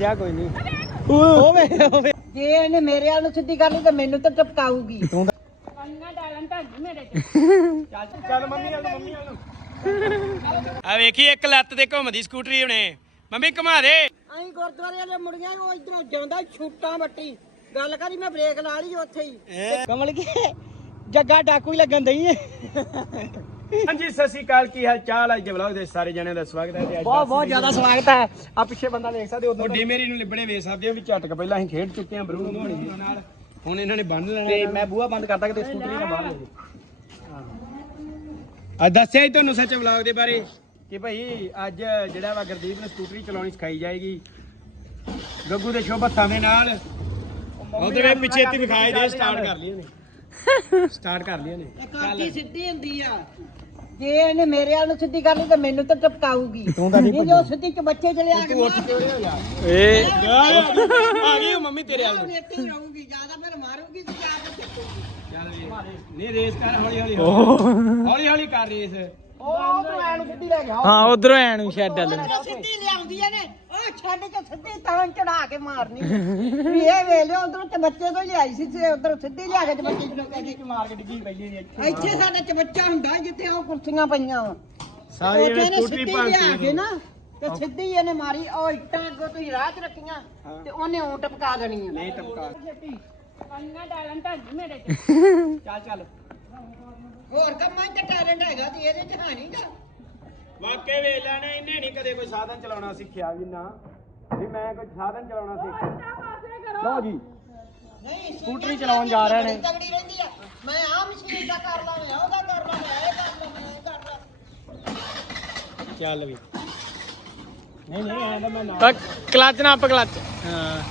ਜਾ ਕੋਈ ਨਹੀਂ। ਹੋਵੇ ਹੋਵੇ ਜੇ ਇਹਨੇ ਮੇਰੇ ਵਾਲ ਨੂੰ ਸਿੱਧੀ ਕਰ ਲਈ ਤਾਂ ਮੈਨੂੰ ਤਾਂ ਟਪਕਾਊਗੀ ਚੱਲ ਮੰਮੀ ਆ ਮੰਮੀ ਆ ਵੇਖੀ ਇੱਕ ਲੱਤ ਤੇ ਘੁੰਮਦੀ ਸਕੂਟਰੀ ਹੁਣੇ। ਮੰਮੀ ਘੁਮਾ ਦੇ। ਅਸੀਂ ਗੁਰਦੁਆਰੇ ਵਾਲੇ ਮੁੜ ਉਹ ਇਧਰੋਂ ਜਾਂਦਾ ਛੂਟਾਂ ਵੱਟੀ। ਗੱਲ ਕਰੀ ਮੈਂ ਬ੍ਰੇਕ ਲਾ ਲਈ ਉੱਥੇ ਹੀ। ਕਮਲ ਕੀ ਜੱਗਾ ਡਾਕੂ ਹੀ ਲੱਗਣ ਦਈ ਹਾਂਜੀ ਸਤਿ ਸ਼੍ਰੀ ਅਕਾਲ ਕੀ ਹਾਲ ਚਾਲ? ਅੱਜ ਦੇ ਵਲੌਗ ਦੇ ਸਾਰੇ ਜਣਿਆਂ ਦਾ ਸਵਾਗਤ ਹੈ ਤੇ ਅੱਜ ਬਹੁਤ ਬਹੁਤ ਜ਼ਿਆਦਾ ਸਵਾਗਤ ਹੈ। ਆ ਪਿੱਛੇ ਬੰਦਾ ਦੇਖ ਸਕਦੇ ਹੋ ਵੱਡੀ ਮੇਰੀ ਨੂੰ ਲਿਬੜੇ ਵੇਖ ਸਕਦੇ ਹੋ ਵੀ ਝਟਕ ਪਹਿਲਾਂ ਅਸੀਂ ਖੇਡ ਚੁੱਕੇ ਹਾਂ ਬਰੂ ਨੂੰ ਨਾਲ। ਹੁਣ ਇਹਨਾਂ ਨੇ ਬੰਨ ਲੈਣਾ ਤੇ ਮੈਂ ਬੂਹਾ ਬੰਦ ਕਰਦਾ ਕਿ ਸਕੂਟਰੀ ਨਾ ਬਾਹਰ ਲੈ ਆ ਦੱਸਿਆ ਹੀ ਤੁਹਾਨੂੰ ਸੱਚ ਵਲੌਗ ਦੇ ਬਾਰੇ ਕਿ ਭਾਈ ਅੱਜ ਜਿਹੜਾ ਵਾ ਗੁਰਦੀਪ ਨੂੰ ਸਕੂਟਰੀ ਚਲਾਉਣੀ ਸਿਖਾਈ ਜਾਏਗੀ। ਗੱਗੂ ਦੇ ਸ਼ੋਭਤਾਂ ਦੇ ਨਾਲ। ਉਹਦੇ ਵੇ ਪਿੱਛੇ ਤੇ ਵਿਖਾਈ ਦੇ ਸਟਾਰਟ ਕਰ ਲਈਆਂ ਨੇ ਸਟਾਰਟ ਕਰ ਲਈਆਂ ਨੇ ਕਾਕੀ ਸਿੱਧੀ ਹੁੰਦੀ ਆ। ਜੇ ਇਹਨੇ ਮੇਰੇ ਵਾਲ ਨੂੰ ਸਿੱਧੀ ਕਰ ਲਈ ਤਾਂ ਮੈਨੂੰ ਤਾਂ ਟਪਕਾਊਗੀ ਤੂੰ ਤਾਂ ਨਹੀਂ ਨਹੀਂ ਜੋ ਸਿੱਧੀ ਚ ਬੱਚੇ ਚਲੇ ਆ ਤੂੰ ਉੱਠ ਕੇ ਏ। ਆ ਗਈ ਮੰਮੀ ਤੇਰੇ ਵੱਲ ਨੂੰ। ਰੇਤੀ ਰਹੂਗੀ ਜ਼ਿਆਦਾ ਫਿਰ ਮਾਰੂਗੀ ਤੇ ਕੇ ਚੱਕੂਗੀ ਚੱਲ ਵੇ। ਨਹੀਂ ਰੇਸ ਕਰ ਹੌਲੀ ਹੌਲੀ ਹੌਲੀ। ਹੌਲੀ ਕਰ ਰੇਸ ਉਹ ਤੂੰ ਐਨ ਸਿੱਧੀ ਲੈ ਗਿਆ ਹਾਂ ਉਧਰੋਂ ਐ ਨੂੰ ਸ਼ੈੱਡ ਉਹ ਸਿੱਧੀ ਲਿਆਉਂਦੀ ਨੇ ਉਹ ਛੱਡ ਕੇ ਸਿੱਧੀ ਤਾਂ ਚੜਾ ਕੇ ਮਾਰਨੀ। ਵੀ ਇਹ ਵੇਲੇ ਉਧਰੋਂ ਤੇ ਬੱਚੇ ਤੋਂ ਹੀ ਲਿਆਈ ਸੀ ਤੇ ਉਧਰ ਸਿੱਧੀ ਲਿਆ ਕੇ ਤੇ ਬੱਚੇ ਨੂੰ ਕਹਿੰਦੀ ਮਾਰ ਕੇ ਡਿੱਗੀ ਪਹਿਲੇ ਦੀ ਇੱਥੇ ਇੱਥੇ ਸਾਡਾ ਚ ਹੁੰਦਾ ਜਿੱਥੇ ਉਹ ਕੁਰਸੀਆਂ ਪਈਆਂ ਵਾ। ਸਾਰੀ ਇਹਨੇ ਸਕੂਟਰੀ ਸਿੱਧੀ ਲਿਆ ਕੇ ਨਾ ਤੇ ਸਿੱਧੀ ਇਹਨੇ ਮਾਰੀ ਉਹ ਇੱਟਾਂ ਅੱਗੋਂ ਤੁਸੀਂ ਰਾਹ 'ਚ ਰੱਖੀਆਂ ਤੇ ਉਹਨੇ ਊਂ ਟਪਕਾ ਦੇਣੀਆਂ ਨਹੀਂ ਟਪਕਾ। ਚੱਲ ਚੱਲ। ਹੋਰ ਕੰਮਾਂ 'ਚ ਟੈਲੈਂਟ ਹੈਗਾ ਤੇ ਇਹਦੇ 'ਚ ਹੈ ਨਹੀਂਗਾ ਵਾਕੇ ਵੇਖ ਲੈਣੇ ਇਹਨੇ ਨਹੀਂ ਕਦੇ ਕੋਈ ਸਾਧਨ ਚਲਾਉਣਾ ਸਿੱਖਿਆ ਵੀ ਨਾ। ਵੀ ਮੈਂ ਕੋਈ ਸਾਧਨ ਚਲਾਉਣਾ ਸਿੱਖ ਲਓ ਜੀ। ਨਹੀਂ ਸਕੂਟਰੀ ਚਲਾਉਣ ਜਾ ਰਹੇ ਨੇ। ਤਗੜੀ ਰਹਿੰਦੀ ਆ। ਮੈਂ ਆ ਮਸ਼ੀਨ ਦਾ ਕਰ ਲਾਂ ਮੈਂ ਉਹਦਾ ਕਰ ਲਾਂ ਮੈਂ ਇਹ ਕਰ ਲਾਂ ਮੈਂ ਇਹ ਕਰ ਲਾਂ। ਚੱਲ ਵੀ। ਨਹੀਂ ਨਹੀਂ ਆਂਦਾ ਮੈਂ ਨਾ ਕਲਚ ਨਾ ਆਪ ਕਲਚ ਹਾਂ।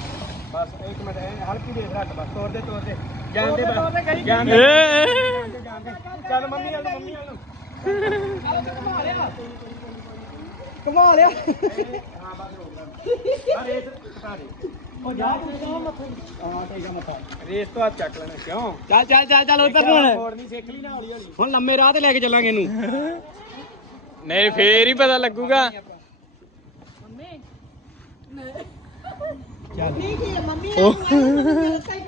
ਬਸ ਇੱਕ ਮਿੰਟ ਹਲਕੀ ਦੇਖ ਰੱਖ ਬਸ ਤੋੜ ਦੇ ਤੋੜ ਦੇ। ਜਾਂਦੇ ਬਸ ਜਾਂਦੇ ਏ ਜਾਂਦੇ ਚੱਲ ਮੰਮੀ ਵਾਲ ਮੰਮੀ ਵਾਲ ਘੁਮਾ ਲਿਆ। ਹਾਂ ਬਸ ਹੋ ਗਿਆ ਆ ਰੇਸ ਘਟਾ ਦੇ। ਉਹ ਜਾ ਤੂੰ ਮੱਥਾ। ਹਾਂ ਟੇਗਾ ਮੱਥਾ। ਰੇਸ ਤੋਂ ਹੱਥ ਚੱਕ ਲੈਣਾ ਕਿਉਂ? ਚੱਲ ਚੱਲ ਚੱਲ ਚੱਲ ਉਧਰ ਨੂੰ ਹੁਣ। ਫੋੜਨੀ ਸਿੱਖ ਲਈ ਨਾ ਹੌਲੀ ਹੌਲੀ। ਹੁਣ ਲੰਮੇ ਰਾਹ ਤੇ ਲੈ ਕੇ ਚੱਲਾਂਗੇ ਇਹਨੂੰ। ਨਹੀਂ ਫੇਰ ਹੀ ਪਤਾ ਲੱਗੂਗਾ। ਮੰਮੀ। ਇਹ ਲੱਤਾਂ ਹੀ ਟੁੱਟਣੀਆਂ ਇਹ ਕੋਈ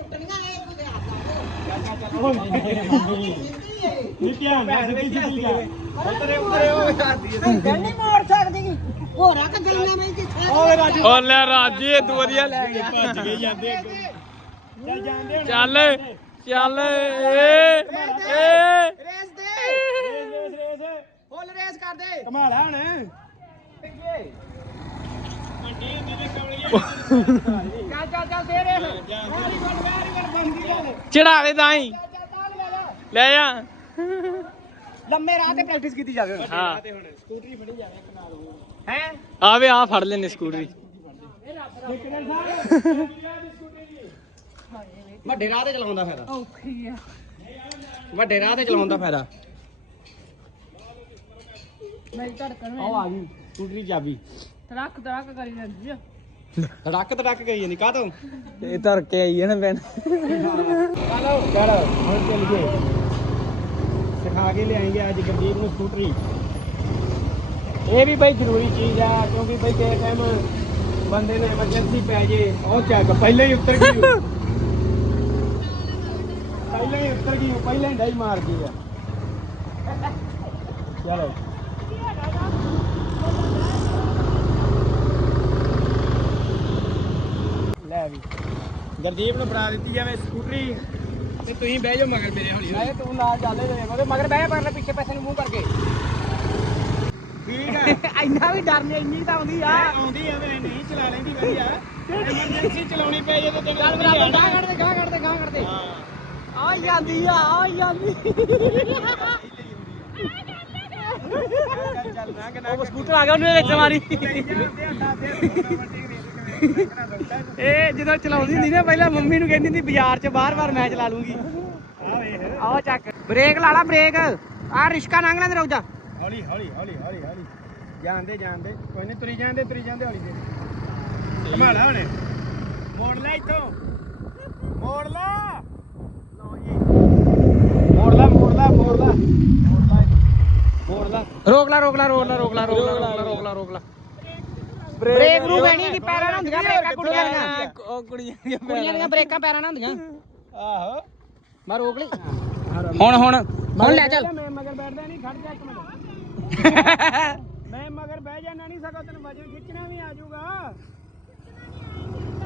ਨਹੀਂ ਧਿਆਨ ਨਾਲ ਸਿੱਧੀ ਸਿੱਧੀ ਜਾ ਉਤਰੇ ਉਤਰੇ ਉਹ ਕਰਦੀ ਗੱਲ ਨਹੀਂ ਮੋੜ ਸਕਦੀ ਹੋਰਾ ਕਿ ਗੱਲਾਂ ਮੈਂ ਜਿੱਥੇ ਓਏ ਰਾਜੂ ਓ ਲੈ ਰਾਜੀ ਇਹ ਤੂੰ ਵਧੀਆ ਲੈ ਗਿਆ। ਭੱਜ ਕੇ ਜਾਂਦੇ ਅੱਗੇ ਚੱਲ ਜਾਂਦੇ ਹੁਣ ਚੱਲ ਚੱਲ ਏ ਏ। ਰੇਸ ਦੇ ਰੇਸ ਰੇਸ ਫੁੱਲ ਰੇਸ ਕਰ ਦੇ ਕਮਾਲਾ ਹੁਣ। ਅੰਡੀ ਹੁੰਦੀ ਤੇ ਕਮਲੀ ਚੱਲ ਬੰਦੀ ਲੈ ਤਾਂ ਹੀ। ਲੈ ਜਾ ਲੰਮੇ ਰਾਹ ਤੇ ਪ੍ਰੈਕਟਿਸ ਕੀਤੀ ਜਾਵੇ ਹਾਂ। ਤੇ ਹੁਣ ਸਕੂਟਰੀ ਫੜੀ ਜਾਵੇ ਇੱਕ ਨਾਲ ਹੈ? ਆਵੇ ਆ ਫੜ ਲੈਨੇ ਸਕੂਟਰੀ। ਵੱਡੇ ਰਾਹ ਤੇ ਚਲਾਉਣ ਦਾ ਫਾਇਦਾ। ਔਖੀ ਆ। ਵੱਡੇ ਰਾਹ ਤੇ ਚਲਾਉਣ ਦਾ ਫਾਇਦਾ। ਮੇਰੀ ਧੜਕਣ ਆਹ ਆ ਗਈ ਸਕੂਟਰੀ ਚਾਬੀ। ਤੜਕ ਤੜਕ ਕਰੀ ਜਾਂਦੀ ਆ। ਧੜਕ ਧੜਕ ਗਈ ਨਹੀਂ ਕਾਹਤੋਂ ਇਹ ਧਰ ਕੇ ਆਈ ਹੈ ਨਾ ਬੈਨ ਚਲੋ ਚਲੋ ਹੁਣ ਚੱਲੀਏ। ਸਿਖਾ ਕੇ ਲਿਆਏਂਗੇ ਅੱਜ ਗਰਦੀਪ ਨੂੰ ਸਕੂਟਰੀ। ਇਹ ਵੀ ਬਈ ਜ਼ਰੂਰੀ ਚੀਜ਼ ਆ ਕਿਉਂਕਿ ਬਈ ਕਿਸੇ ਟਾਈਮ ਬੰਦੇ ਨੂੰ ਐਮਰਜੈਂਸੀ ਪੈ ਜੇ ਉਹ ਚੱਕ ਪਹਿਲਾਂ ਹੀ ਉੱਤਰ ਗਈ। ਪਹਿਲਾਂ ਹੀ ਉੱਤਰ ਗਈ ਪਹਿਲਾਂ ਹੀ ਡਾਈ ਮਾਰ ਗਈ ਆ। ਚਲੋ। ਲੈ ਵੀ ਗਰਦੀਪ ਨੂੰ ਫੜਾ ਦਿੱਤੀ ਜਾਵੇ ਸਕੂਟਰੀ ਤੇ ਤੁਸੀਂ ਬਹਿ ਜਾਓ ਮਗਰ ਮੇਰੇ ਹੌਲੀ ਹੌਲੀ ਤੂੰ ਨਾਲ ਚੱਲੇ ਉਹਦੇ ਮਗਰ ਬਹਿ ਪਰ ਪਿੱਛੇ ਪੈਸੇ ਨੂੰ ਮੂੰਹ ਕਰਕੇ ਠੀਕ ਆ ਇੰਨਾ ਵੀ ਡਰ ਨਹੀਂ ਇੰਨੀ ਤਾਂ ਆਉਂਦੀ ਆ ਆਉਂਦੀ ਆ ਵੇ ਨਹੀਂ ਚਲਾ ਲੈਂਦੀ ਵਧੀਆ ਐਮਰਜੈਂਸੀ ਚਲਾਉਣੀ ਪੈ ਜੇ ਤੇ ਤੈਨੂੰ ਚੱਲ ਨਾ। ਗਾਂ ਕੱਢ ਦੇ ਗਾਂ ਕੱਢ ਦੇ ਗਾਂ ਕੱਢ ਦੇ ਹਾਂ ਆ ਜਾਂਦੀ ਆ ਆ ਜਾਂਦੀ ਚੱਲ ਚੱਲ ਨਾ ਕਿ ਨਾ ਉਹ ਸਕੂਟਰ ਆ ਗਿਆ ਉਹਨੇ ਵਿੱਚ ਮਾਰੀ ਇਹ ਜਦੋਂ ਚਲਾਉਂਦੀ ਹੁੰਦੀ ਨਾ ਪਹਿਲਾਂ ਮੰਮੀ ਨੂੰ ਕਹਿੰਦੀ ਹੁੰਦੀ ਬਾਜ਼ਾਰ 'ਚ ਬਾਰ-ਬਾਰ ਮੈਂ ਚਲਾ ਲੂੰਗੀ। ਆ ਵੇਖ ਆਹ ਚੱਕ। ਬ੍ਰੇਕ ਲਾ ਲਾ ਬ੍ਰੇਕ। ਆਹ ਰਿਸ਼ਕਾ ਲੰਘਣਾ ਤੇ ਰੌਜਾ ਹੌਲੀ ਹੌਲੀ ਹੌਲੀ ਹੌਲੀ ਜਾਂਦੇ ਜਾਂਦੇ ਕੋਈ ਨਹੀਂ ਤਰੀ ਜਾਂਦੇ ਤਰੀ ਜਾਂਦੇ ਹੌਲੀ ਦੇ ਸੰਭਾਲਾ ਹਣੇ। ਮੋੜ ਲੈ ਇੱਥੋਂ। ਮੋੜ ਲਾ। ਲਓ ਲਾ ਰੋਕ ਲਾ ਰੋਕ ਲਾ ਰੋਕ ਲਾ ਰੋਕ ਲਾ ਰੋਕ ਲਾ ਰੋਕ ਲਾ ਰੋਕ ਲਾ। ਬ੍ਰੇਕ ਨੂੰ ਪੈਣੀ ਦੀ ਪੈਰਾਂ ਨਾਲ ਹੁੰਦੀਆਂ ਬ੍ਰੇਕਾਂ ਕੁੜੀਆਂ ਦੀਆਂ। ਉਹ ਕੁੜੀਆਂ ਦੀਆਂ ਕੁੜੀਆਂ ਦੀਆਂ ਬ੍ਰੇਕਾਂ ਪੈਰਾਂ ਨਾਲ ਹੁੰਦੀਆਂ। ਆਹੋ। ਮੈਂ ਰੋਕ ਲਈ। ਹੁਣ ਹੁਣ ਹੁਣ ਲੈ ਚੱਲ। ਮੈਂ ਮਗਰ ਬੈਠਦਾ ਨਹੀਂ ਖੜ ਜਾ ਇੱਕ ਮਿੰਟ। ਮੈਂ ਮਗਰ ਬਹਿ ਜਾਣਾ ਨਹੀਂ ਸਕੋ ਤੈਨੂੰ ਵਜਨ ਖਿੱਚਣਾ ਵੀ ਆ ਜਾਊਗਾ।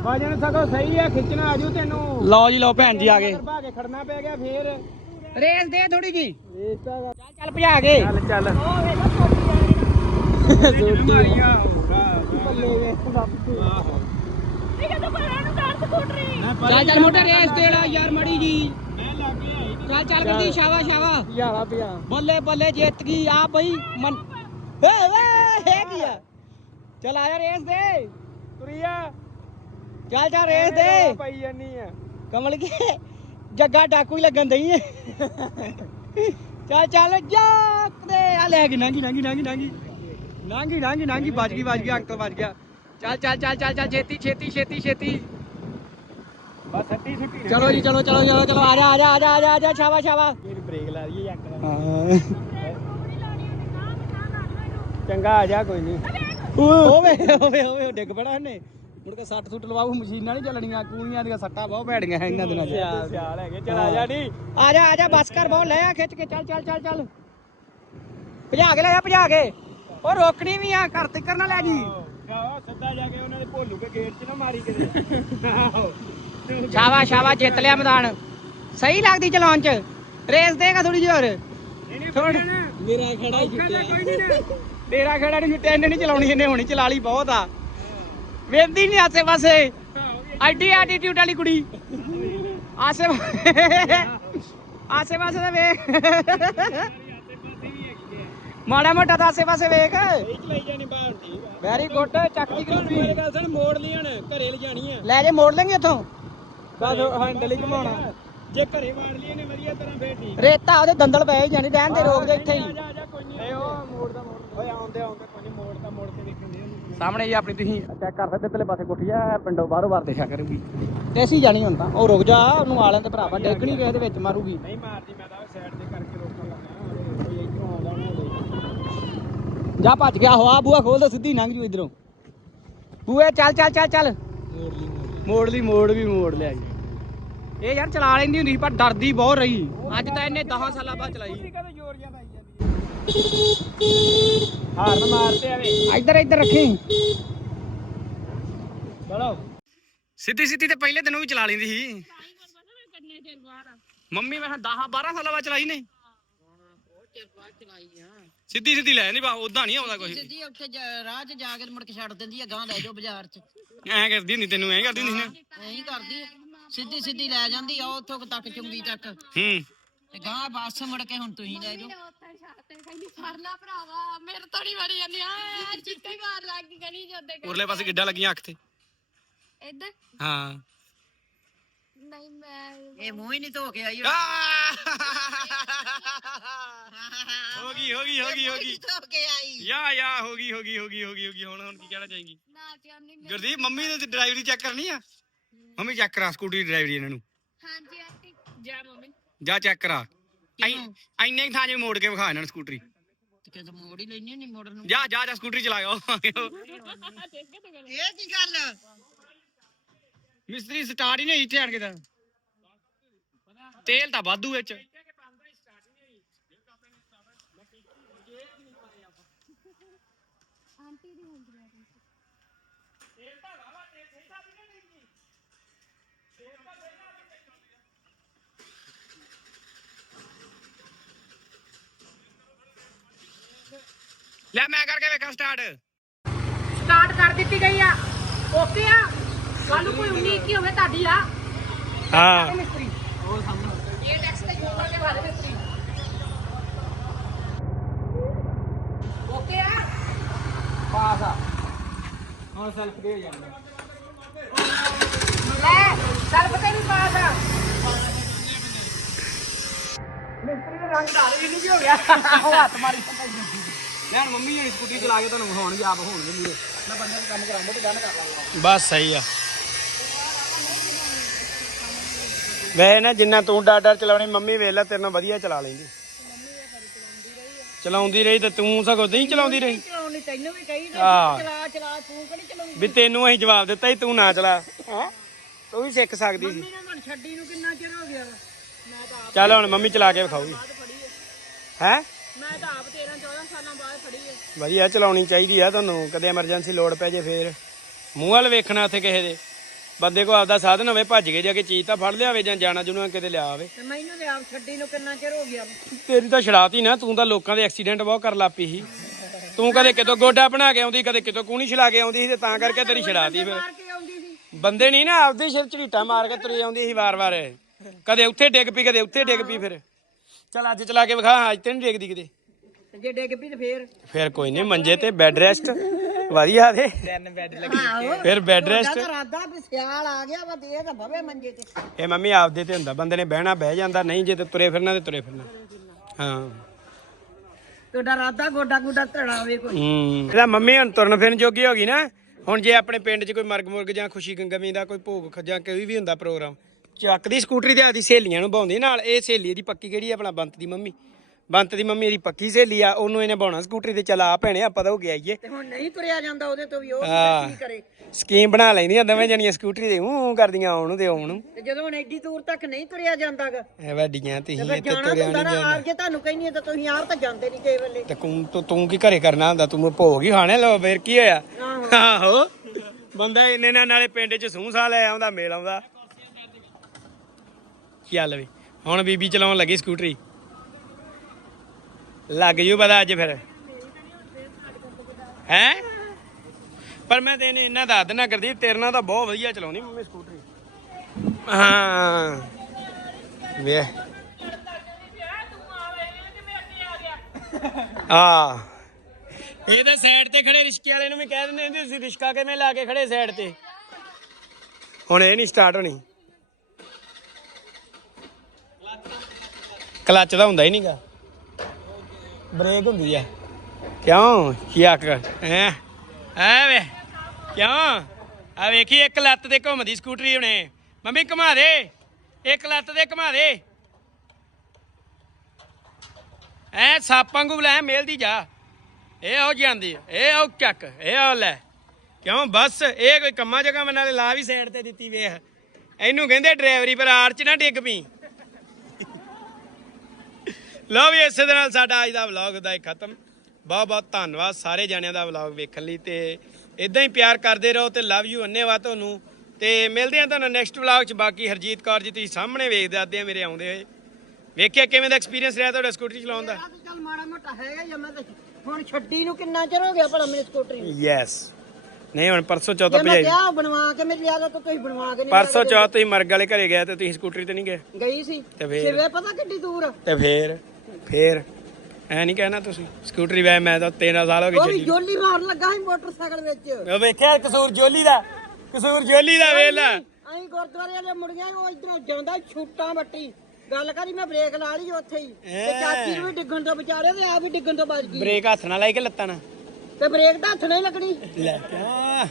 ਵਜਨ ਸਕੋ ਸਹੀ ਆ ਖਿੱਚਣਾ ਆ ਜੂ ਤੈਨੂੰ। ਲਓ ਜੀ ਲਓ ਭੈਣ ਜੀ ਆ ਗਏ। ਭਾ ਕੇ ਖੜਨਾ ਪੈ ਗਿਆ ਫੇਰ। ਰੇਸ ਦੇ ਥੋੜੀ ਜੀ। ਰੇਸ ਤਾਂ ਚੱਲ ਚੱਲ ਭਜਾ ਕੇ। ਚੱਲ ਚੱਲ। ਚੱਲ ਚੱਲ ਮੋਟਾ ਰੇਸ ਲਾ ਯਾਰ ਮੜੀ ਜੀ। ਚੱਲ ਚੱਲ ਕਰਦੀ ਸ਼ਾਵਾ ਸ਼ਾਵਾ ਯਾਰਾ ਪਿਆ ਬੱਲੇ ਬੱਲੇ ਜਿੱਤ ਗਈ। ਆ ਬਈ ਮਨ ਏ ਵੇ ਹੈ ਕੀ ਆ? ਚੱਲ ਆ ਜਾ ਰੇਸ ਦੇ। ਤੁਰੀਆ। ਚੱਲ ਚੱਲ ਰੇਸ ਦੇ। ਪਈ ਜਾਨੀ ਆ। ਕਮਲ ਕੇ ਜੱਗਾ ਡਾਕੂ ਹੀ ਲੱਗਣ ਦਈ ਹੈ। ਚੱਲ ਚੱਲ ਜਾਕ ਦੇ ਆ ਲੈ ਗਈ ਨਾਂਗੀ ਨਾਂਗੀ ਨਾਂਗੀ ਨਾਂਗੀ। ਨਾਂਗੀ ਨਾਂਗੀ ਨਾਂਗੀ ਵੱਜ ਗਈ ਵੱਜ ਗਿਆ ਅੰਕਲ ਵੱਜ ਗਿਆ। ਚੱਲ ਚੱਲ ਚੱਲ ਚੱਲ ਚੱਲ ਛੇਤੀ ਛੇਤੀ ਛੇਤੀ ਛੇਤੀ। ਬਸ ਸੱਟੀ ਸੁੱਟੀ ਚਲੋ ਜੀ ਚਲੋ ਚਲੋ ਚਲੋ ਚਲੋ ਆ ਜਾ ਆ ਜਾ ਆ ਜਾ ਆ ਜਾ ਆ ਜਾ ਸ਼ਾਬਾ ਸ਼ਾਬਾ ਮੇਰੀ ਬ੍ਰੇਕ ਲਾ ਦਈਏ ਜੱਕ ਦਾ। ਹਾਂ। ਚੰਗਾ ਆ ਜਾ ਕੋਈ ਨਹੀਂ। ਹੋਵੇ ਹੋਵੇ ਹੋਵੇ ਡਿੱਗ ਪੜਾ ਇਹਨੇ। ਮੁੜ ਕੇ ਸੱਟ ਸੁੱਟ ਲਵਾਉ ਮਸ਼ੀਨਾਂ ਨਹੀਂ ਚੱਲਣੀਆਂ ਕੂਣੀਆਂ ਦੀਆਂ ਸੱਟਾਂ ਬਹੁਤ ਭੈੜੀਆਂ ਹੈ ਇਹਨਾਂ ਦਿਨਾਂ 'ਚ ਸਿਆਲ ਹੈਗੇ ਚਲ ਆ ਜਾ ਨੀ। ਆ ਜਾ ਆ ਜਾ ਬਸ ਕਰ ਬਹੁਤ ਲੈ ਆ ਖਿੱਚ ਕੇ ਚੱਲ ਚੱਲ ਚੱਲ ਚੱਲ। ਭਜਾ ਕੇ ਲੈ ਆ ਭਜਾ ਕੇ। ਉਹ ਰੋਕਣੀ ਵੀ ਆ ਘਰ ਤੱਕ ਨਾ ਲੈ ਜੀ। ਆਹੋ ਸਿੱਧਾ ਜਾ ਕੇ ਉਹਨਾਂ ਦੇ ਭੋਲੂ ਕੇ ਗੇਟ 'ਚ ਨਾ ਮਾਰੀ ਕਿਤੇ। ਆਹੋ। ਸ਼ਾਵਾ ਸ਼ਾਵਾ ਜਿੱਤ ਲਿਆ ਮੈਦਾਨ। ਸਹੀ ਲੱਗਦੀ ਚਲਾਉਣ ਚ। ਰੇਸ ਦੇਗਾ ਥੋੜੀ ਜਿਹੀ ਹੋਰ। ਇਹਨੇ ਨਾ ਮੇਰਾ ਖੜਾ ਹੀ ਕਹਿੰਦਾ ਕੋਈ ਨਹੀਂ ਨਾ। ਤੇਰਾ ਖੜਾ ਨਹੀਂ ਛੁੱਟਿਆ ਇਹਨੇ ਨਹੀਂ ਚਲਾਉਣੀ ਇਹਨੇ ਹੁਣੀ ਚਲਾ ਲਈ ਬਹੁਤ ਆ। ਵੇਂਦੀ ਨਹੀਂ ਆਸੇ ਪਾਸੇ। ਐਡੀ ਐਟੀਟਿਊਡ ਵਾਲੀ ਕੁੜੀ। ਆਸੇ ਆਸੇ ਪਾਸੇ ਦਾ ਮਾੜਾ ਮੋਟਾ ਤਾਂ ਆਸੇ ਪਾਸੇ ਵੇਖ। ਇਹ ਚਲਾਈ ਜਾਣੀ ਬਾਹਰ ਦੀ ਵੈਰੀ ਗੁੱਡ ਚੱਕਦੀ ਗਰੀਬੀ ਮੇਰੇ ਗੱਲ ਸੁਣ ਮੋੜ ਲਈ ਹੁਣ ਘਰੇ ਲਿਜਾਣੀ ਆ। ਲੈ ਜੇ ਮੋੜ ਲੈਂਗੇ ਇੱਥੋਂ ਬਸ ਹੈਂਡਲ ਹੀ ਘਮਾਉਣਾ। ਜੇ ਘਰੇ ਵਾੜ ਲਈ ਇਹਨੇ ਵਧੀਆ ਤਰ੍ਹਾਂ ਫੇਰ ਠੀਕ ਰੇਤਾ ਉਹਦੇ ਦੰਦਲ ਪਏ ਜਾਣੀ ਰਹਿਣ ਦੇ ਰੋਕ ਦੇ ਇੱਥੇ ਹੀ। ਜਾ ਆ ਜਾ ਕੋਈ ਨਹੀਂ। ਉਹ ਮੋੜਦਾ ਮੋੜ। ਓਏ ਆਉਂਦੇ ਆਉਂਦੇ ਕੋਈ ਨਹੀਂ ਮੋੜਦਾ ਮੋੜ ਕੇ ਦੇਖਣ ਦੇ ਸਾਹਮਣੇ ਹੀ ਆਪਣੀ ਤੁਸੀਂ। ਚੈੱਕ ਕਰ ਸਕਦੇ ਇੱਧਰਲੇ ਪਾਸੇ ਕੋਠੀ ਆ ਪਿੰਡੋਂ ਬਾਹਰੋਂ ਬਾਹਰ ਦੇਖਿਆ ਕਰੂਗੀ। ਤੇ ਅਸੀਂ ਜਾਣੀ ਹੁਣ ਤਾਂ। ਉਹ ਰੁਕ ਜਾ ਉਹਨੂੰ ਆਲਾਂ ਤੇ ਭਰਾਵਾ ਡੇਗਣੀ ਕਿਸੇ ਦੇ ਵਿੱਚ ਮਾਰੂਗੀ। ਨਹੀਂ ਮਾਰਦੀ ਮੈਂ ਤਾਂ ਸਾਈਡ ਤੇ ਕਰਕੇ ਰੋਕਣ ਲੱਗਾ ਕੋਈ ਇੱਧਰੋਂ ਆਉਂਦਾ ਨਾ ਹੋਵੇ ਜਾ ਭੱਜ ਗਿਆ ਹੋਆ ਬੂਆ ਖੋਲ ਦੋ, ਸਿੱਧੀ ਲੰਘ ਜੂ ਇਧਰੋਂ। ਬੂਏ ਚੱਲ ਚੱਲ ਚੱਲ ਚੱਲ। ਮੋੜ ਲਈ ਮੋੜ ਵੀ ਮੋੜ ਲਿਆ ਜੀ। ਇਹ ਯਾਰ ਚਲਾ ਲੈਂਦੀ ਹੁੰਦੀ ਸੀ, ਪਰ ਡਰਦੀ ਬਹੁਤ ਰਹੀ। ਅੱਜ ਤਾਂ ਇਹਨੇ 10 ਸਾਲਾਂ ਬਾਅਦ ਚਲਾਈ। ਹਾਰਨ ਮਾਰਤੇ ਆਵੇ ਇੱਧਰ ਇੱਧਰ ਰੱਖੀ। ਚਲੋ। ਸਿੱਧੀ ਸਿੱਧੀ ਤੇ ਪਹਿਲੇ ਦਿਨੋਂ ਵੀ ਚਲਾ ਲੈਂਦੀ ਸੀ। ਮੰਮੀ ਮੈਂ 10 12 ਸਾਲਾਂ ਬਾਅਦ ਚਲਾਈ ਨੇ। ਸਿੱਧੀ ਸਿੱਧੀ ਲੈ ਨਹੀਂ ਬਾ ਉਦਾਂ ਨਹੀਂ ਆਉਂਦਾ ਕੋਈ ਜੀ ਉੱਥੇ ਜਾ- ਰਾਹ 'ਚ ਜਾ ਕੇ ਮੁੜ ਕੇ ਛੱਡ ਦਿੰਦੀ ਆ ਗਾਂ ਲੈ ਜਾਓ ਬਾਜ਼ਾਰ 'ਚ। ਐਂ ਕਰਦੀ ਹੁੰਦੀ ਤੈਨੂੰ ਐਂ ਕਰਦੀ ਹੁੰਦੀ ਸੀ ਨਾ। ਐਂ ਹੀ ਕਰਦੀ ਆ। ਸਿੱਧੀ ਸਿੱਧੀ ਲੈ ਜਾਂਦੀ ਆ ਉੱਥੋਂ ਕੁ ਤੱਕ ਚੁੰਗੀ ਤੱਕ। ਹੂੰ। ਤੇ ਗਾਂ ਬੱਸ ਮੁੜ ਕੇ ਹੁਣ ਤੁਸੀਂ ਲੈ ਜਾਓ। ਫਰਲਾ ਭਰਾਵਾ ਮੇਰੇ ਤੋਂ ਨਹੀਂ ਵੜੀ ਜਾਂਦੀ। ਆ ਚਿੱਟੇ ਮਾਰ ਲੱਗ ਗਈ ਗਲੀ ਜੋਦੇ ਉਰਲੇ ਪਾਸੇ ਗਿੱਡਾ ਲੱਗੀਆਂ ਅੱਖ ਤੇ। ਇੱਧਰ? ਹਾਂ। ਨਹੀਂ ਮੈਂ ਇਹ ਮੂੰਹ ਹੀ ਨਹੀਂ ਧੋ ਕੇ ਆਈ ਹੋ ਗਈ ਹੋ ਗਈ ਹੋ ਗਈ ਹੋ ਗਈ। ਧੋ ਕੇ ਆਈ। ਯਾ ਯਾ ਹੋ ਗਈ ਹੋ ਗਈ ਹੋ ਗਈ ਹੋ ਗਈ ਹੋ ਗਈ। ਹੁਣ ਹੁਣ ਕੀ ਕਹਿਣਾ ਚਾਹੀਗੀ? ਨਾ ਚਾਹੁੰਦੀ ਮੈਂ ਗੁਰਦੀਪ ਮੰਮੀ ਨੇ ਡਰਾਈਵਰੀ ਚੈੱਕ ਕਰਨੀ ਆ? ਮੰਮੀ ਚੈੱਕ ਕਰਾ ਸਕੂਟੀ ਦੀ ਡਰਾਈਵਰੀ ਇਹਨਾਂ ਨੂੰ। ਹਾਂਜੀ ਆਂਟੀ। ਜਾ ਮੰਮੀ। ਜਾ ਚੈੱਕ ਕਰਾ। ਐਨੇ ਥਾਂ ਜੇ ਮੋੜ ਕੇ ਵਿਖਾ ਇਹਨਾਂ ਨੂੰ ਸਕੂਟਰੀ। ਕਿਤੇ ਮੋੜ ਹੀ ਲੈਣੀ ਨਹੀਂ ਮੋੜਨ ਨੂੰ? ਜਾ ਜਾ ਜਾ ਸਕੂਟਰੀ ਚਲਾ ਗਿਆ ਇਹ ਕੀ ਗੱਲ? ਮਿਸਤਰੀ ਸਟਾਰਟ ਹੀ ਨਹੀਂ ਇੱਥੇ ਆਣ ਕੇ ਤਾਂ। ਤੇਲ ਤਾਂ ਵਾਧੂ ਵਿੱਚ ਆਂਟੀ ਦੀ ਹੁੰਦੀ ਆ ਲੈ ਮੈਂ ਕਰਕੇ ਵੇਖਾਂ ਸਟਾਰਟ ਸਟਾਰਟ ਕਰ ਦਿੱਤੀ ਗਈ ਆ। ਓਕੇ ਆ? ਕੱਲ ਨੂੰ ਕੋਈ 19 21 ਹੋਵੇ ਤੁਹਾਡੀ ਆ? ਹਾਂ। ਮਿਸਤਰੀ। ਇਹ ਟੈਕਸ ਤੇ ਜੋੜ ਕੇ ਵਾਲੇ ਮਿਸਤਰੀ। ਓਕੇ ਆ? ਪਾਸ ਆ। ਹੁਣ ਸੈਲਫ ਦੇ ਜਾਂਦੇ ਲੈ ਸੈਲਫ ਤੇ ਵੀ ਪਾਸ ਆ। ਮਿਸਤਰੀ ਦੇ ਰੰਗ ਢਾਲ ਵੀ ਨਹੀਂ ਜੀ ਹੋ ਗਿਆ ਉਹ ਹੱਥ ਮਾਰੀ ਲੈਣ ਮੰਮੀ ਜਿਹੜੀ ਸਕੂਟੀ ਚਲਾ ਕੇ ਤੁਹਾਨੂੰ ਵਿਖਾਉਣਗੇ ਆਪ ਹੋਣਗੇ ਮੂਰੇ ਮੈਂ ਬੰਦੇ ਨੂੰ ਕੰਮ ਕਰਾਉਂਦਾ ਤੇ ਗੱਲ ਕਰ ਲਾਂਗਾ। ਬਸ ਸਹੀ ਆ। ਵੈਸੇ ਨਾ ਜਿੰਨਾ ਤੂੰ ਡਰ ਡਰ ਚਲਾਉਣੀ ਮੰਮੀ ਵੇਖ ਲੈ ਤੇਰੇ ਨਾਲ ਵਧੀਆ ਚਲਾ ਲੈਂਦੀ। ਚਲਾਉਂਦੀ ਰਹੀ ਤੇ ਤੂੰ ਸਗੋਂ ਨਹੀਂ ਚਲਾਉਂਦੀ ਰਹੀ। ਲਈ ਤੈਨੂੰ ਵੀ ਕਹੀ ਆਹ। ਚਲਾ ਚਲਾ ਤੂੰ ਕਿਹੜੀ ਚਲਾਉਂਦੀ? ਵੀ ਤੈਨੂੰ ਅਸੀਂ ਜਵਾਬ ਦਿੱਤਾ ਸੀ ਤੂੰ ਨਾ ਚਲਾ। ਹੈਂ? ਤੂੰ ਵੀ ਸਿੱਖ ਸਕਦੀ ਸੀ। ਮੰਮੀ ਨੇ ਮਨ ਛੱਡੀ ਨੂੰ ਕਿੰਨਾ ਚਿਰ ਹੋ ਗਿਆ ਵਾ? ਮੈਂ ਤਾਂ ਆਪ ਚੱਲ ਹੁਣ ਮੰਮੀ ਚਲਾ ਕੇ ਵਿਖਾਊਗੀ। ਹੈ? ਮੈਂ ਤਾਂ ਆਪ 13 14 ਸਾਲਾਂ ਬਾਅਦ ਫੜੀ ਹੈ ਵਧੀਆ ਚਲਾਉਣੀ ਚਾਹੀਦੀ ਆ ਤੁਹਾਨੂੰ ਕਦੇ ਐਮਰਜੈਂਸੀ ਲੋੜ ਪੈ ਜੇ ਫੇਰ। ਮੂੰਹ ਵੱਲ ਵੇਖਣਾ ਉੱਥੇ ਕਿਸੇ ਦੇ। ਬੰਦੇ ਕੋ ਆਪਦਾ ਸਾਧਨ ਹੋਵੇ ਭੱਜ ਕੇ ਜਾ ਕੇ ਚੀਜ਼ ਤਾਂ ਫੜ ਲਿਆਵੇ ਜਾਂ ਜਾਣਾ ਜੁਣਾ ਕਿਤੇ ਲਿਆ ਆਵੇ। ਤੇ ਮੈਨੂੰ ਤੇ ਆਪ ਛੱਡੀ ਨੂੰ ਕਿੰਨਾ ਚਿਰ ਹੋ ਗਿਆ? ਤੇਰੀ ਤਾਂ ਛੜਾਤੀ ਨਾ ਤੂੰ ਤਾਂ ਲੋਕਾਂ ਦੇ ਐਕਸੀਡੈਂਟ ਬਹੁਤ ਕਰ ਲਾਪੀ ਸੀ। ਤੂੰ ਕਦੇ ਕਿਤੋਂ ਗੋਡਾ ਬਣਾ ਕੇ ਆਉਂਦੀ ਕਦੇ ਕਿਤੋਂ ਕੂਣੀ ਛਲਾ ਕੇ ਆਉਂਦੀ ਸੀ ਤੇ ਤਾਂ ਕਰਕੇ ਤੇਰੀ ਛੜਾਤੀ ਫਿਰ ਮਾਰ ਕੇ ਆਉਂਦੀ ਸੀ। ਬੰਦੇ ਨਹੀਂ ਨਾ ਆਪਦੇ ਸਿਰ ਝੜੀਟਾ ਮਾਰ ਕੇ ਤੁਰੀ ਆਉਂਦੀ ਸੀ ਵਾਰ-ਵਾਰ। ਕਦੇ ਉੱਥੇ ਡਿੱਗ ਪਈ ਕਦੇ ਉੱਥੇ ਡਿੱਗ ਪਈ ਫਿਰ। ਚੱਲ ਅੱਜ ਚਲਾ ਕੇ ਵਿਖਾ ਅੱਜ ਤੇ ਨਹੀਂ ਡਿੱਗਦੀ ਕਿਤੇ। ਤੇ ਜੇ ਡਿੱਗ ਪਈ ਤੇ ਫੇਰ? ਫਿਰ ਕੋਈ ਨਹੀਂ ਮੰਜੇ ਤੇ ਬੈੱਡ ਰੈਸਟ। ਵਧੀਆ ਦੇ ਆਹੋ। ਫਿਰ ਬੈੱਡ ਰੈਸਟ ਰਾਦਾ ਵੀ ਸਿਆਲ ਆ ਗਿਆ ਵਾ ਇਹ ਤਾਂ ਭਵੇ ਮੰਜੇ ਤੇ। ਇਹ ਮੰਮੀ ਆਪਦੇ ਤੇ ਹੁੰਦਾ ਬੰਦੇ ਨੇ ਬਹਿਣਾ ਬਹਿ ਜਾਂਦਾ ਨਹੀਂ ਜੇ ਤੇ ਤੁਰੇ ਫਿਰਨਾ ਤੇ ਤੁਰੇ ਫਿਰਨਾ। ਹਾਂ। ਤੁਹਾਡਾ ਰਾਦਾ ਗੋਡਾ ਗੋਡਾ ਧੜਾਵੇ ਕੋਈ। ਹੂੰ। ਇਹਦਾ ਮੰਮੀ ਹੁਣ ਤੁਰਨ ਫਿਰਨ ਜੋਗੀ ਹੋ ਗਈ ਨਾ ਹੁਣ ਜੇ ਆਪਣੇ ਪਿੰਡ 'ਚ ਕੋਈ ਮਰਗ ਮੁਰਗ ਜਾਂ ਖੁਸ਼ੀ ਗੰਗਮੀ ਦਾ ਕੋਈ ਭੋਗ ਖ- ਜਾਂ ਕੋਈ ਵੀ ਹੁੰਦਾ ਪ੍ਰੋਗਰਾਮ ਚੱਕਦੀ ਸਕੂਟਰੀ ਤੇ ਆਦੀ ਸਹੇਲੀਆਂ ਨੂੰ ਬਾਉਂਦੀ ਨਾਲ ਇਹ ਸਹੇਲੀ ਦੀ ਪੱਕੀ ਕਿਹੜੀ ਆ ਆਪਣਾ ਬੰਤ ਦੀ ਮੰਮੀ। ਬੰਤ ਦੀ ਮੰਮੀ ਇਹਦੀ ਪੱਕੀ ਸਹੇਲੀ ਆ ਉਹਨੂੰ ਇਹਨੇ ਬਾਉਣਾ ਸਕੂਟਰੀ ਤੇ ਚਲਾ ਭੈਣੇ ਆਪਾਂ ਤਾਂ ਹੋ ਗਿਆ ਆਈਏ। ਤੇ ਹੁਣ ਨਹੀਂ ਤੁਰਿਆ ਜਾਂਦਾ ਉਹਦੇ ਤੋਂ ਵੀ ਉਹ ਹਾਂ। ਕੀ ਕਰੇ? ਸਕੀਮ ਬਣਾ ਲੈਂਦੀਆਂ ਦੋਵੇਂ ਜਣੀਆਂ ਸਕੂਟਰੀ ਤੇ ਹੂੰ ਕਰਦੀਆਂ ਆਉਣ ਤੇ ਆਉਣ ਨੂੰ। ਤੇ ਜਦੋਂ ਹੁਣ ਐਡੀ ਦੂਰ ਤੱਕ ਨਹੀਂ ਤੁਰਿਆ ਜਾਂਦਾਗਾ ਐ ਵੱਡੀਆਂ ਤੇ ਫਿਰ ਇੱਥੇ ਜਾਣਾ ਤੁਰਿਆ ਹੁੰਦਾ ਨਹੀਂ ਨਾ ਜਾਂਦਾ ਆਪ ਜੇ ਤੁਹਾਨੂੰ ਕਹਿੰਦੀ ਤਾਂ ਤੁਸੀਂ ਆਪ ਤਾਂ ਜਾਂਦੇ ਨਹੀਂ ਕਿਸੇ ਵੇਲੇ। ਤੇ ਤੂੰ ਤੂੰ- ਤੂੰ ਕੀ ਘਰੇ ਕਰਨਾ ਹੁੰਦਾ? ਤੂੰ ਭੋਗ ਹੀ ਖਾਣੇ ਲੋ ਫੇਰ ਕੀ ਹੋਇਆ? ਆਹੋ। ਬੰਦਾ ਇੰਨੇ ਨਾਲ ਨਾਲੇ ਪਿੰਡ 'ਚ ਸੂਹ ਸਾਹ ਲੈ ਆਉਂਦਾ ਮੇਲ ਆਉਂਦਾ। ਚੱਲ ਵੀ ਹੁਣ ਬੀਬੀ ਚਲਾਉਣ ਲੱਗੀ ਸਕੂਟਰੀ। ਲੱਗ ਜੂ ਪਤਾ ਅੱਜ ਫਿਰ। ਹੈ? ਪਰ ਮੈਂ ਤੈਨੂੰ ਇਹਨਾਂ ਇੰਨਾ ਦੱਸ ਦੇਣਾ ਕਰਦੀ ਤੇਰੇ ਨਾਲ ਤਾਂ ਬਹੁਤ ਵਧੀਆ ਚਲਾਉਂਦੀ ਮੰਮੀ ਸਕੂਟਰੀ। ਹਾਂ। ਵੇ ਆ ਇਹ ਸਾਈਡ ਤੇ ਖੜੇ ਰਿਸ਼ਕੇ ਵਾਲੇ ਨੂੰ ਵੀ ਕਹਿ ਦਿੰਦੇ ਹੁੰਦੇ ਸੀ, ਰਿਸ਼ਕਾ ਕਿਵੇਂ ਲਾ ਕੇ ਖੜੇ ਸਾਈਡ ਤੇ। ਹੁਣ ਇਹ ਨਹੀਂ ਸਟਾਰਟ ਹੋਣੀ। ਕਲੱਚ ਦਾ ਹੁੰਦਾ ਹੀ ਨਹੀਂਗਾ ਬ੍ਰੇਕ ਹੁੰਦੀ ਆ। ਕਿਉਂ? ਯਾਕ ਹੈ? ਐ ਵੇ। ਕਿਉਂ? ਆ ਵੇਖੀ, ਇੱਕ ਲੱਤ ਤੇ ਘੁੰਮਦੀ ਸਕੂਟਰੀ ਹੁਣੇ। ਮੰਮੀ, ਘੁਮਾ ਦੇ। ਇੱਕ ਲੱਤ ਤੇ ਘੁਮਾ ਦੇ। ਐ ਸੱਪ ਵਾਂਗੂ ਲੈ, ਮੇਲਦੀ ਜਾ। ਇਹ ਆਉ ਜਾਂਦੀ ਇਹ ਆਉ ਚੱਕ। ਇਹ ਆਉ ਲੈ। ਕਿਉਂ? ਬਸ, ਇਹ ਕੋਈ ਕੰਮਾਂ ਜਗ੍ਹਾ ਮੈਂ ਨਾਲੇ ਲਾ ਵੀ ਸਾਈਡ ਤੇ ਦਿੱਤੀ ਵੇਖ ਇਹਨੂੰ ਕਹਿੰਦੇ ਡਰਾਈਵਰੀ ਪਰ ਆਰਚ ਨਾ ਡਿੱਗ ਪਈ ਲਓ ਵੀ ਇਸੇ ਦੇ ਨਾਲ ਸਾਡਾ ਅੱਜ ਦਾ ਵਲੌਗ ਦਾ ਖਤਮ। ਬਹੁਤ ਬਹੁਤ ਧੰਨਵਾਦ ਸਾਰੇ ਜਾਣਿਆਂ ਦਾ ਵਲੌਗ ਵੇਖਣ ਲਈ ਤੇ ਇਦਾਂ ਹੀ ਪਿਆਰ ਕਰਦੇ ਰਹੋ ਤੇ ਲਵ ਯੂ ਅੰਨੇਵਾ ਤੁਹਾਨੂੰ। ਤੇ ਮਿਲਦੇ ਆ ਤੁਹਾਨੂੰ ਨੈਕਸਟ ਵਲੌਗ 'ਚ। ਬਾਕੀ ਹਰਜੀਤ ਕੌਰ ਜੀ ਤੁਸੀਂ ਸਾਹਮਣੇ ਵੇਖਦੇ ਆਦੇ ਆ ਮੇਰੇ ਆਉਂਦੇ ਹੋਏ। ਵੇਖਿਆ ਕਿਵੇਂ ਦਾ ਐਕਸਪੀਰੀਅੰਸ ਰਿਹਾ ਤੁਹਾਡਾ ਸਕੂਟਰੀ ਚਲਾਉਣ ਦਾ? ਚੱਲ ਮਾੜਾ ਮੋਟਾ ਹੈਗਾ ਆ, ਮੈਂ ਹੁਣ ਛੱਡੀ ਨੂੰ ਕਿੰਨਾ ਚਿਰ ਹੋ ਗਿਆ ਭਲਾ ਮੇਰੀ ਸਕੂਟਰੀ ਨੂੰ? ਯੈਸ ਨਹੀਂ ਹੁਣ ਪਰਸੋਂ ਚੌਥਾ ਜੇ ਮੈਂ ਭਜਾਈ। ਕਿਹਾ ਬਣਵਾ ਕੇ ਮੇਰੀ ਆਦਤ ਤਾਂ ਤੁਸੀਂ ਬਣਵਾ ਕੇ ਨਹੀਂ ਪਰਸੋਂ ਚੌਥ ਤੁਸੀਂ ਮਰਗ ਵਾਲੇ ਘਰੇ ਗਏ ਤੇ ਤੁਸੀਂ ਸਕੂਟਰੀ ਤੇ ਨਹੀਂ ਗਏ? ਗਈ ਸੀ। ਤੇ ਫੇਰ? ਪਤਾ ਕਿੱਡੀ ਦੂਰ? ਤੇ ਫੇਰ? ਫੇਰ ਐ ਨਹੀਂ ਕਹਿਣਾ ਤੁਸੀਂ। ਸਕੂਟਰੀ ਵੈ ਮੈਂ ਤਾਂ 13 ਸਾਲ ਹੋ ਗਏ ਉਹ ਵੀ ਜੋਲੀ ਮਾਰਨ ਲੱਗਾ ਸੀ ਮੋਟਰਸਾਈਕਲ ਵਿੱਚ। ਉਹ ਵੇਖਿਆ ਕਸੂਰ ਜੋਲੀ ਦਾ। ਕਸੂਰ ਜੋਲੀ ਦਾ ਵੇਲਾ। ਅਸੀਂ ਗੁਰਦੁਆਰੇ ਵਾਲੇ ਮੁੜ ਗਏ ਉਹ ਇਧਰੋਂ ਜਾਂਦਾ ਛੂਟਾਂ ਵੱਟੀ। ਗੱਲ ਕਰੀ ਮੈਂ ਬ੍ਰੇਕ ਲਾ ਲਈ ਉੱਥੇ ਹੀ। ਤੇ ਚਾਚੀ ਨੂੰ ਵੀ ਡਿੱਗਣ ਤੋਂ ਵਿਚਾਰੇ ਤੇ ਆਪ ਵੀ ਡਿੱਗਣ ਤੋਂ ਬਚ ਗਈ। ਬ੍ਰੇਕ ਹੱਥ ਨਾਲ ਲਾਈ ਕੇ ਲੱਤਾਂ ਨਾਲ? ਤੇ ਬ੍ਰੇਕ ਤਾਂ ਹੱਥ ਨਹੀਂ ਲੱਗਣੀ। ਲੈ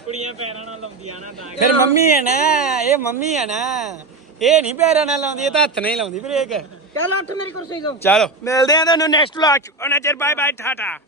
ਕੁੜੀਆਂ ਪੈਰਾਂ ਨਾਲ ਲਾਉਂਦੀਆਂ ਨਾ ਫਿਰ ਮੰਮੀ ਹੈ ਨਾ ਇਹ ਮੰਮੀ ਹੈ ਨਾ। ਇਹ ਨਹੀਂ ਪੈਰਾਂ ਨਾਲ ਲਾਉਂਦੀ ਇਹ ਤਾਂ ਹੱਥ ਨਾਲ ਹੀ ਲਾਉਂਦੀ ਬ੍ਰੇਕ। ਚੱਲ ਉੱਠ ਮੇਰੀ ਕੁਰਸੀ ਤੋਂ? ਚਲੋ। ਮਿਲਦੇ ਆ ਤੁਹਾਨੂੰ ਨੈਕਸਟ ਵਲੌਗ ਚ। ਉਹਨਾਂ ਚਿਰ ਬਾਏ ਬਾਏ ਟਾਟਾ।